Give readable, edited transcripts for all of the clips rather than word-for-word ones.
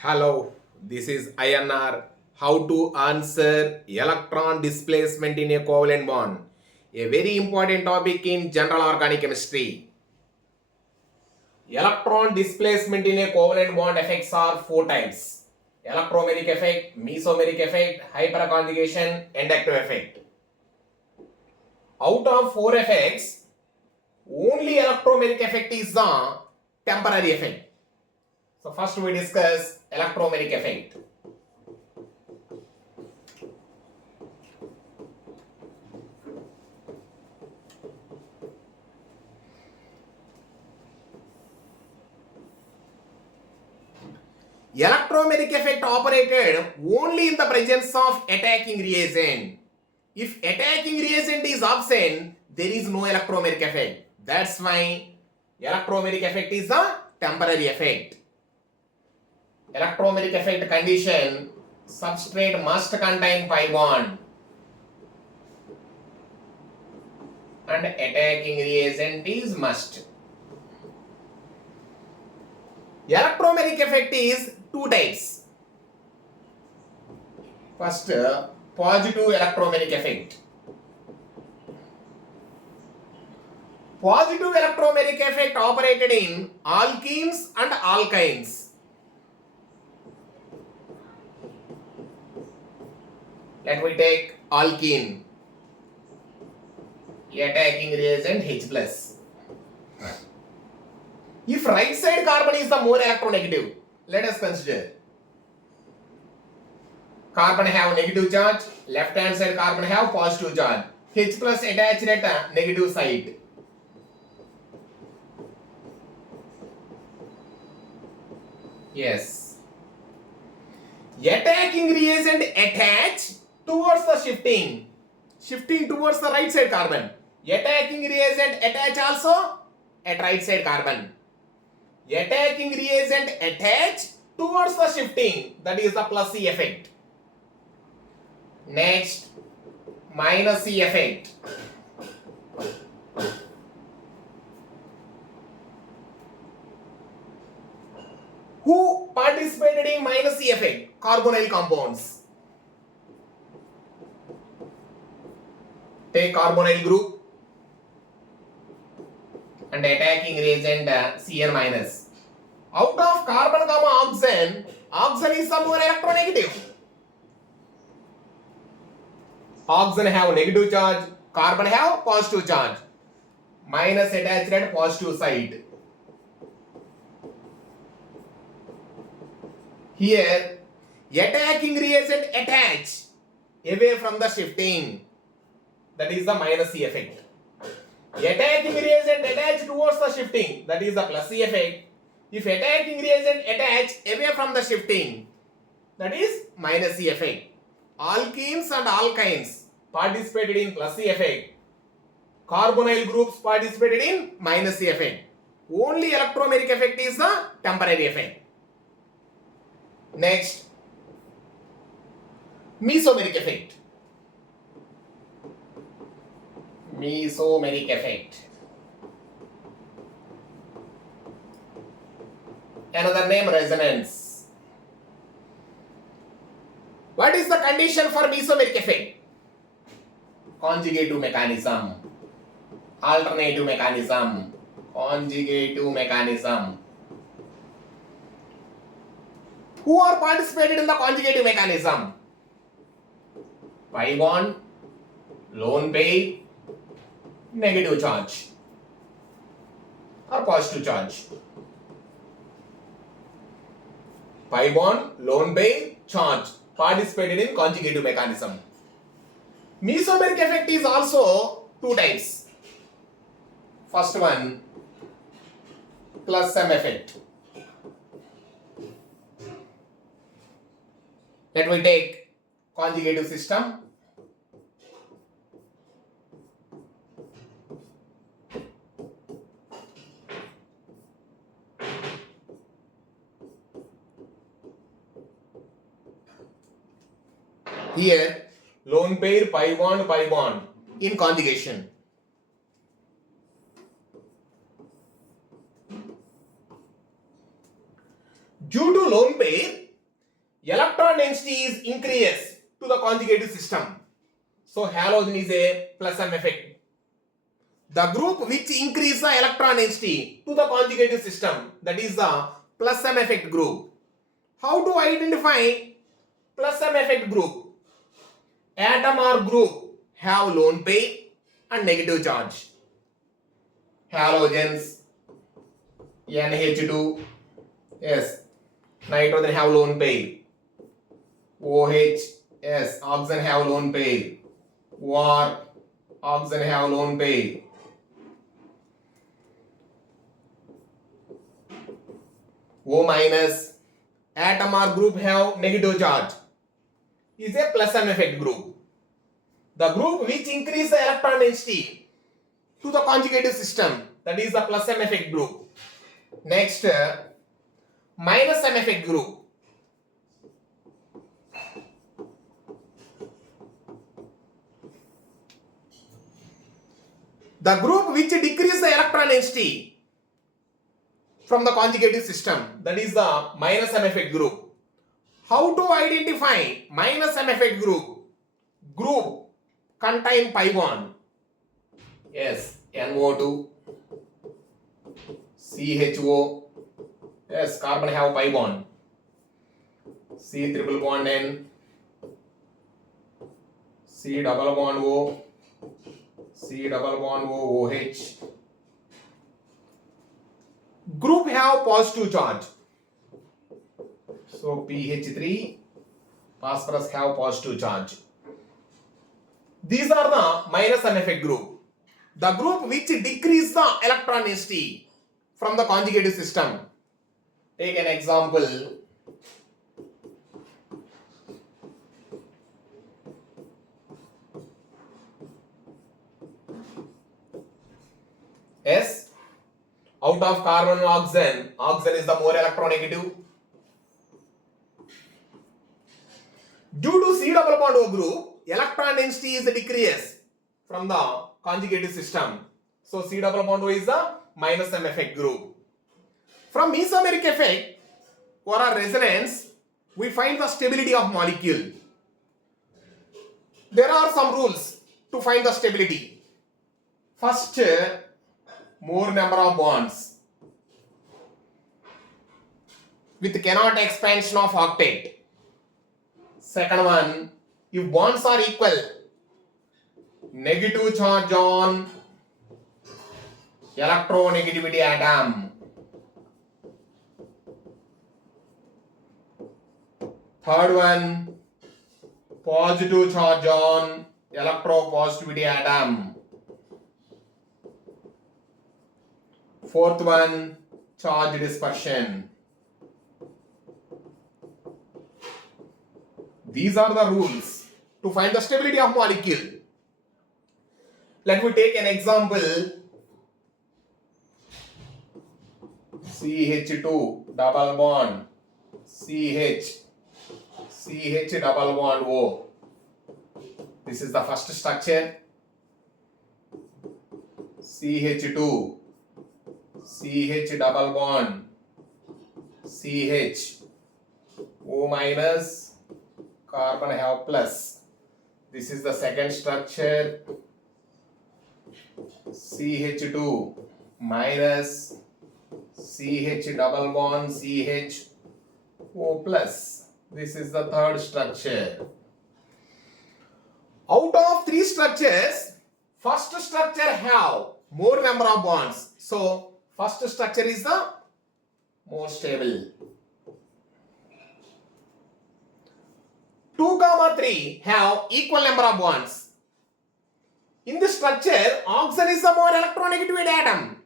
Hello, this is INR. How to answer electron displacement in a covalent bond? A very important topic in general organic chemistry. Electron displacement in a covalent bond effects are four types: electromeric effect, mesomeric effect, hyperconjugation, inductive effect. Out of four effects, only electromeric effect is the temporary effect. So first we discuss electromeric effect. Electromeric effect operated only in the presence of attacking reagent. If attacking reagent is absent, there is no electromeric effect. That's why electromeric effect is a temporary effect. Electromeric effect condition: substrate must contain pi bond and attacking reagent is must. Electromeric effect is two types. First, positive electromeric effect. Positive electromeric effect operated in alkenes and alkynes. Let me take alkene. Attacking reagent H plus. If right side carbon is the more electronegative, let us consider. Carbon have negative charge, left hand side carbon have positive charge. H plus attached at negative side. Yes. Attacking reagent attach towards the shifting towards the right side carbon. Attacking reagent attach also at right side carbon. Attacking reagent attach towards the shifting, that is the plus C effect. Next, minus C effect. Who participated in minus C effect? Carbonyl compounds. Take carbonyl group and attacking reagent Cn minus. Out of carbon comma oxygen, oxygen is the more electronegative. Oxygen have negative charge, carbon have positive charge. Minus attached at positive side. Here, attacking reagent attach away from the shifting. That is the minus C effect. Attacking reagent attach towards the shifting. That is the plus C effect. If attacking reagent attach away from the shifting, that is minus C effect. Alkenes and alkynes participated in plus C effect. Carbonyl groups participated in minus C effect. Only electromeric effect is the temporary effect. Next, mesomeric effect. Mesomeric effect. Another name, resonance. What is the condition for mesomeric effect? Conjugative mechanism, alternative mechanism, conjugative mechanism. Who are participated in the conjugative mechanism? Pi bond, lone pair, negative charge or positive charge. Pi bond, lone pair, charge participated in conjugative mechanism. Mesomeric effect is also two types. First one, plus M effect. Let me take conjugative system. Here, lone pair pi bond in conjugation. Due to lone pair, electron density is increased to the conjugated system. So halogen is a plus M effect. The group which increase the electron density to the conjugated system, that is the plus M effect group. How to identify plus M effect group? Atom or group have lone pair and negative charge. Halogens, NH2, yes, nitrogen have lone pair. OH, yes, oxygen have lone pair. OR, oxygen have lone pair. O minus, atom or group have negative charge, is a plus M effect group. The group which increase the electron density to the conjugated system, that is the plus M effect group. Next, minus M effect group. The group which decrease the electron density from the conjugated system, that is the minus M effect group. How to identify minus M effect group? Group contain pi bond. Yes, NO2, CHO. Yes, carbon have pi bond. C triple bond N, C double bond O, C double bond O, OH. Group have positive charge. So PH3, phosphorus have positive charge. These are the minus M effect group. The group which decrease the electron density from the conjugated system. Take an example. S. Out of carbon and oxygen, oxygen is the more electronegative. Due to C double bond O group, electron density is decreased from the conjugated system. So C double bond O is the minus M effect group. From mesomeric effect or a resonance, we find the stability of molecule. There are some rules to find the stability. First, more number of bonds with cannot expansion of octet. Second one, if bonds are equal, negative charge on electronegativity atom. Third one, positive charge on electropositivity atom. Fourth one, charge dispersion. These are the rules to find the stability of molecule. Let me take an example. CH2 double bond CH, CH double bond O. This is the first structure. CH2, CH double bond CH, O minus, carbon have plus. This is the second structure. CH2 minus, CH double bond CH, O plus. This is the third structure. Out of three structures, first structure have more number of bonds. So first structure is the more stable. 2, 3 have equal number of bonds. In this structure, oxygen is the more electronegative atom.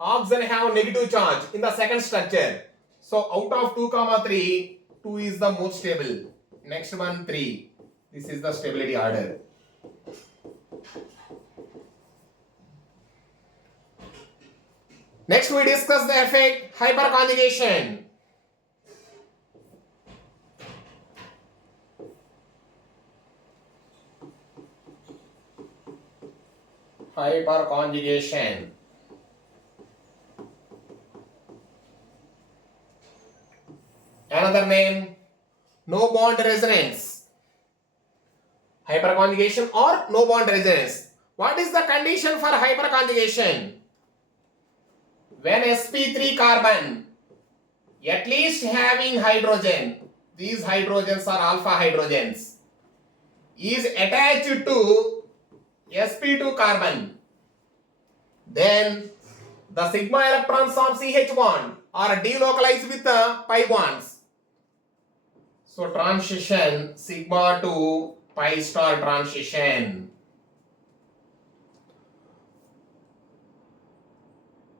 Oxygen have negative charge in the second structure. So out of 2, 3, 2 is the most stable. Next one 3. This is the stability order. Next we discuss the effect hyperconjugation. Hyperconjugation. Another name, no bond resonance. Hyperconjugation or no bond resonance. What is the condition for hyperconjugation? When sp3 carbon at least having hydrogen, these hydrogens are alpha hydrogens, is attached to sp2 carbon, then the sigma electrons of CH bond are delocalized with the pi bonds. So transition sigma to pi star transition.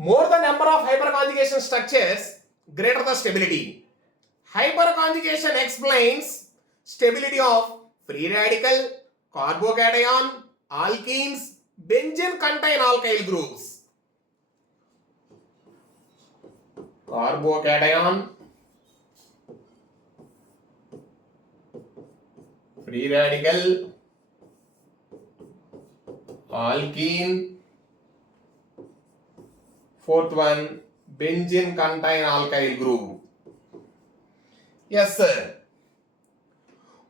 More the number of hyperconjugation structures, greater the stability. Hyperconjugation explains stability of free radical, carbocation, alkenes, benzene contain alkyl groups. Carbocation, free radical, alkene, fourth one, benzene contain alkyl group. Yes, sir.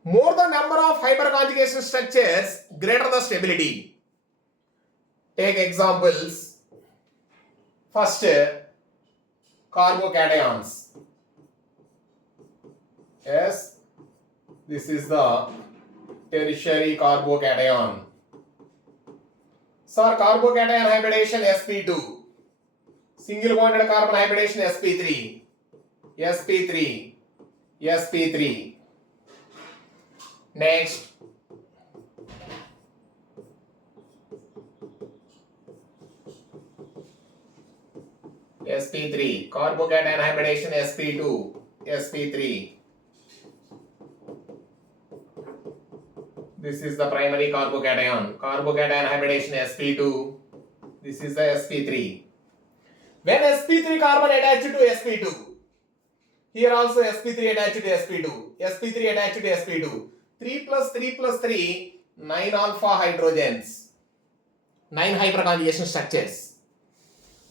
More the number of hyperconjugation structures, greater the stability. Take examples. First, carbocations. Yes, this is the tertiary carbocation. Sir, carbocation hybridization sp2. Single bonded carbon hybridization sp3. sp3. sp3. Next, sp3. Carbocation hybridization sp2. sp3. This is the primary carbocation. Carbocation hybridization sp2. This is the sp3. When sp3 carbon attached to sp2, here also sp3 attached to sp2, sp3 attached to sp2, 3 plus 3 plus 3, 9 alpha hydrogens, 9 hyperconjugation structures.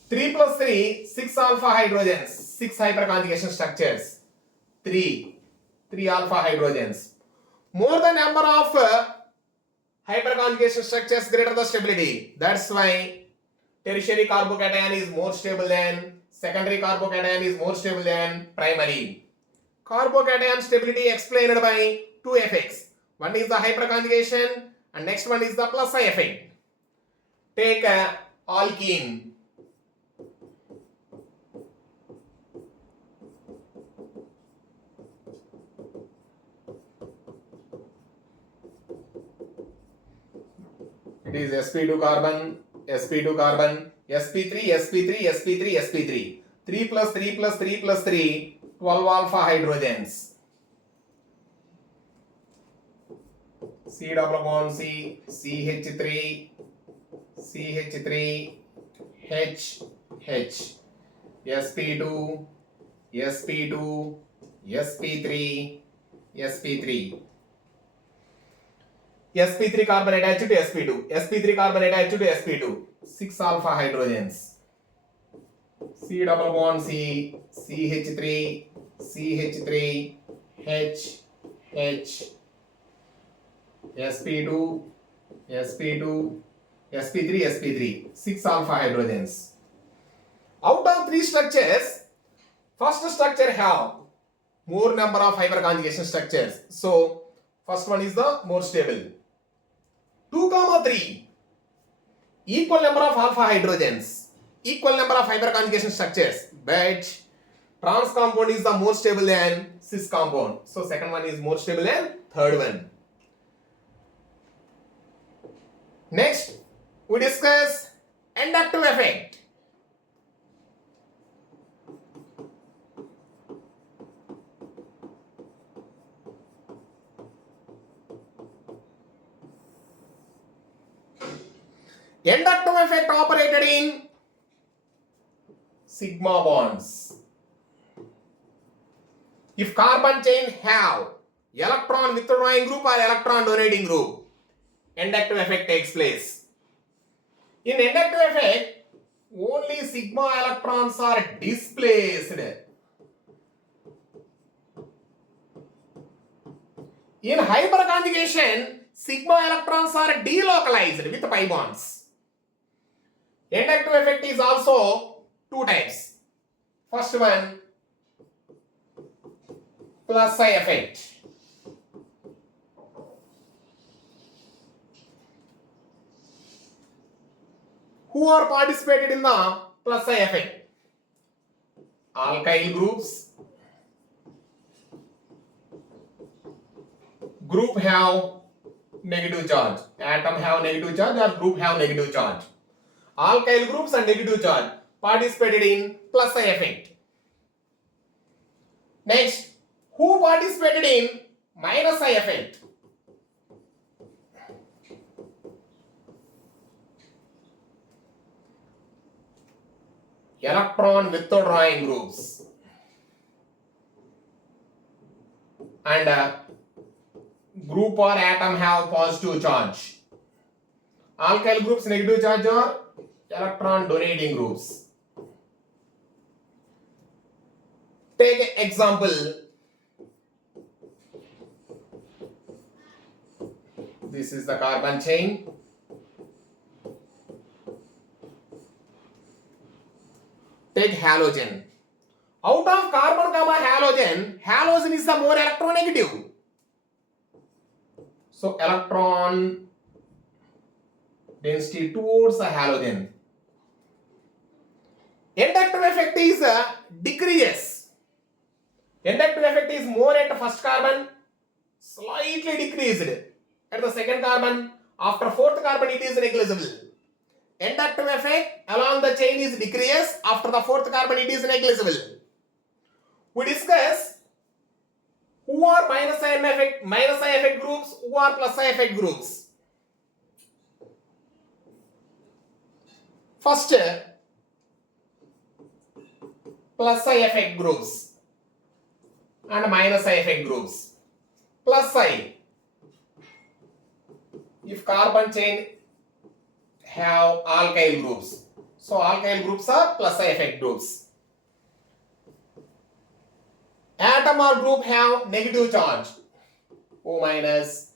3 plus 3, 6 alpha hydrogens, 6 hyperconjugation structures, 3 alpha hydrogens. More the number of hyperconjugation structures, greater the stability. That's why tertiary carbocation is more stable than secondary carbocation is more stable than primary. Carbocation stability explained by two effects. One is the hyperconjugation and next one is the plus I effect. Take alkene. It is sp2 carbon, sp2 carbon, sp3, sp3, sp3, sp3. 3 plus 3 plus 3 plus 3, 12 alpha hydrogens. C double bond C, CH3, CH3, H, H, sp2, sp2, sp3, sp3. sp3 carbon attached to sp2, sp3 carbon attached to sp2, 6 alpha hydrogens. C double bond C, CH3, CH3, H, H, sp2, sp2, sp3, sp3, 6 alpha hydrogens. Out of 3 structures, first structure have more number of hyperconjugation structures. So, first one is the more stable. 2, 3, equal number of alpha hydrogens, equal number of hyperconjugation structures, but trans compound is the more stable than cis compound. So, second one is more stable than third one. Next, we discuss inductive effect. Inductive effect operated in sigma bonds. If carbon chain have electron withdrawing group or electron donating group, inductive effect takes place. In inductive effect, only sigma electrons are displaced. In hyperconjugation, sigma electrons are delocalized with pi bonds. Inductive effect is also two types. First one, plus psi effect. Who are participated in the plus psi effect? Alkyl groups. Group have negative charge. Atom have negative charge or group have negative charge. Alkyl groups and negative charge participated in plus psi effect. Next, who participated in minus psi effect? Electron withdrawing groups and group or atom have positive charge. Alkyl groups negative charge or electron donating groups. Take example. This is the carbon chain. Take halogen. Out of carbon comma halogen, halogen is the more electronegative. So electron density towards the halogen. Inductive effect is decreases. Inductive effect is more at first carbon, slightly decreased at the second carbon. After fourth carbon, it is negligible. Inductive effect along the chain is decreases. After the fourth carbon, it is negligible. We discuss who are minus psi effect groups, who are plus psi effect groups. First, plus psi effect groups and minus psi effect groups. Plus psi, if carbon chain have alkyl groups, so alkyl groups are plus psi effect groups. Atom or group have negative charge, O minus,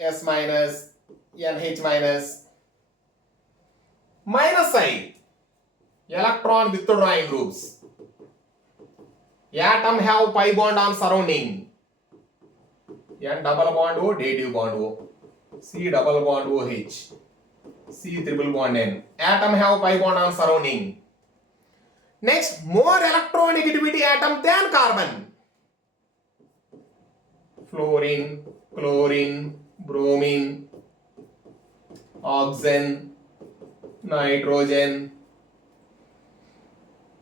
S minus, NH minus. Minus psi, electron withdrawing groups. Atom have pi bond on surrounding. N double bond O, dative bond O. C double bond OH. C triple bond N. Atom have pi bond on surrounding. Next, more electronegativity atom than carbon. Fluorine, chlorine, bromine, oxygen, nitrogen.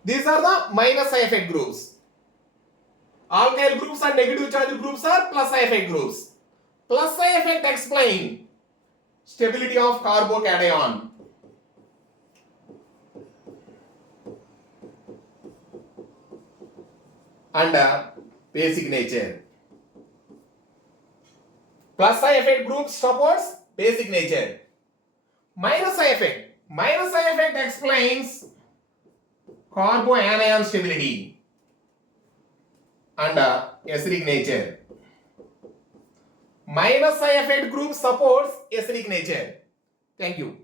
These are the minus psi effect groups. Alkyl groups and negative charge groups are plus psi effect groups. Plus psi effect explain stability of carbocation and basic nature. Plus psi effect group supports basic nature. Minus psi effect explains carboanion stability and acidic nature. Minus psi effect group supports acidic nature. Thank you.